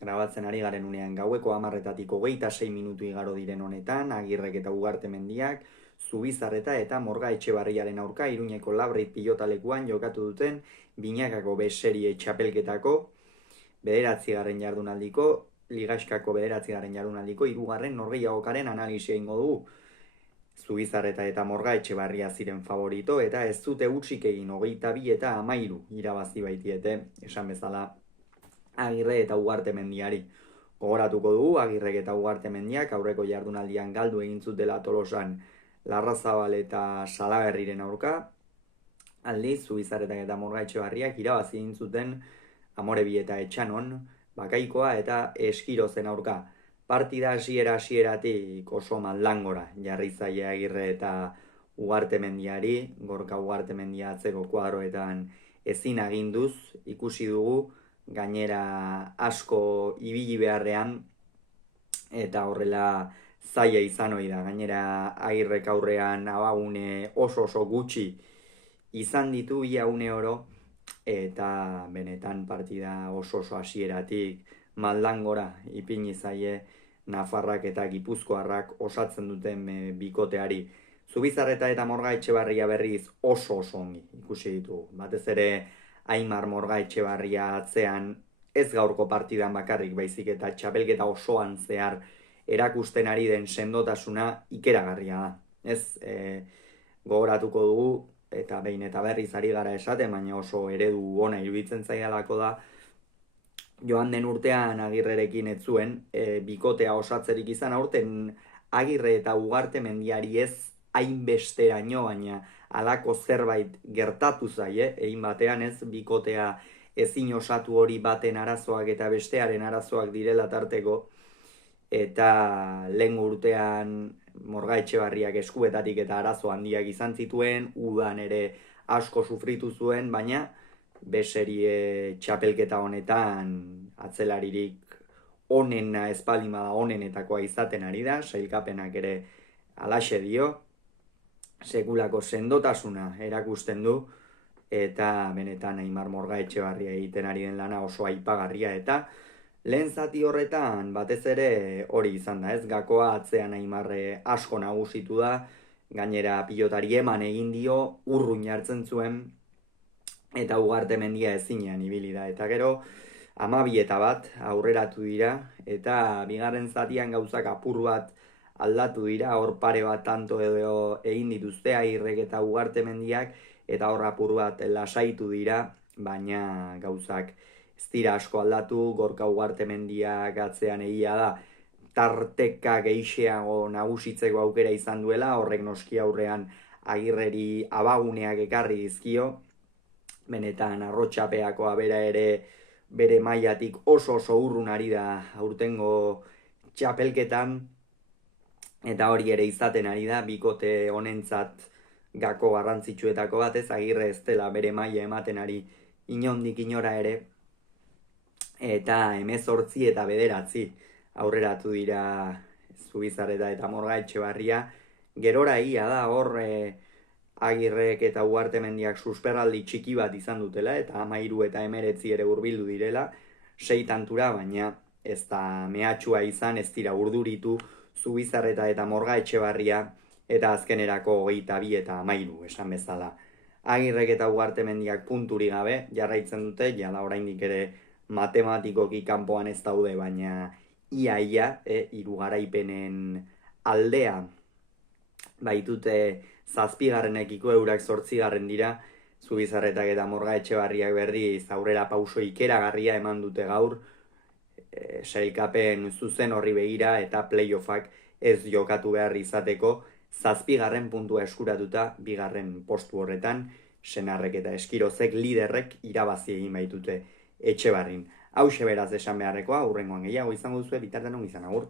grabatzen ari garen unean gaueko 10:00 26 minutu igaro diren honetan, Agirrek eta Ugartemendiak Zubizarreta eta Morga Etxebarriaren aurka Iruñeko Labrit pilotalekuan jokatu duten binakako beserie txapelketako bederatzigarren jardunaldiko, ligaxkako bederatzigarren jardunaldiko hirugarren norgehiagokaren analisia egingo dugu. Zubizarreta eta Morga Etxebarria ziren favorito eta ez dute hutsik egin 22 eta 13 irabazi baitiete, esan bezala Agirre eta Ugartemendiari. Gogoratuko dugu, Agirrek eta Ugartemendiak aurreko jardunaldian galdu egin zutela Tolosan Larrazabal eta Salaberriren aurka, aldiz Zubizarretak eta Morga Etxebarriak irabazi egin zuten Amorebi eta Etxanon, Bakaikoa eta Eskirozen aurka. Partida hasieratik oso maldangora jarri zaie Agirre eta Ugartemendiari, Gorka Ugartemendia atzeko kuadroetan ezin aginduz, ikusi dugu, gainera asko ibili beharrean, eta horrela zaila izan ohi da. Gainera Agirrek aurrean abagune oso gutxi izan ditu ia une oro, eta benetan partida oso hasieratik maldangora ipini zaie Nafarrak eta Gipuzkoarrak osatzen duten bikoteari. Zubizarreta eta Morga Etxebarria berriz oso ongi ikusi ditugu. Batez ere Aimar Morga Etxebarria atzean ez gaurko partidan bakarrik, baizik eta txapelketa osoan zehar erakusten ari den sendotasuna ikeragarria da. Ez gogoratuko dugu, eta behin eta berriz ari gara esaten, baina oso eredu ona iruditzen zaidalako da, joan den urtean Agirrerekin ez zuen bikotea osatzerik izan, aurten Agirre eta Ugartemendiari ez hainbesteraino, baina halako zerbait gertatu zaie, egin batean ez bikotea ezin osatu hori baten arazoak eta bestearen arazoak direla tarteko, eta lehen urtean Morga Etxebarriak eskuetatik eta arazo handiak izan zituen, udan ere asko sufritu zuen, baina beserie txapelketa honetan atzelaririk onena espaldimada onenetakoa izaten ari da, sailkapenak ere alaxe dio, sekulako sendotasuna erakusten du, eta benetan Aimar Morga Etxebarria egiten ari den lana oso aipagarria, eta lehen zati horretan batez ere hori izan da, ez gakoa atzean Aimarre asko nagusitu da, gainera pilotari eman egin dio, urruin hartzen zuen, eta Ugartemendia ezinean ibili da, eta gero 12-1 aurreratu dira, eta bigarren zatian gauzak apur bat aldatu dira, hor pare bat tanto edo egin dituzte Agirrek eta Ugartemendiak, eta hor apur bat lasaitu dira, baina gauzak ez dira asko aldatu. Gorka Ugartemendiak atzean egia da, tarteka gehixeago nagusitzeko aukera izan duela, horrek noski aurrean Agirreri abaguneak ekarri dizkio, benetan arrotxapeakoa bera ere bere mailatik oso urrun ari da aurtengo txapelketan, eta hori ere izaten ari da bikote honentzat gako garrantzitsuetako bat, ez Agirre ez dela bere maila ematen ari inondik inora ere, eta 18 eta 9 aurreratu dira Zubizarreta eta Morga Etxebarria. Gerora egia da hor Agirrek eta Ugartemendiak susperraldi txiki bat izan dutela, eta 13 eta 19 ere hurbildu direla, 6 tantura, baina ez da mehatxua izan, ez dira urduritu Zubizarreta eta Morga Etxebarria, eta azkenerako 22 eta 13 esan bezala. Agirrek eta Ugartemendiak punturi gabe jarraitzen dute, jada oraindik ere matematikoki kanpoan ez daude, baina ia hiru garaipenen aldea baitute 7garrenekiko, eurak 8garren dira. Zubizarretak eta Morga Etxebarriak berriz aurrera pauso ikeragarria eman dute gaur, sailkapen zuzen horri begira eta playoffak ez jokatu behar izateko, 7garren puntua eskuratuta bigarren postu horretan, Senarrek eta Eskirozek liderrek irabazi egin baitute Etxebarrin. Hauxe beraz esan beharrekoa, hurrengoan gehiago izango duzue, bitartean ongi izan, agur.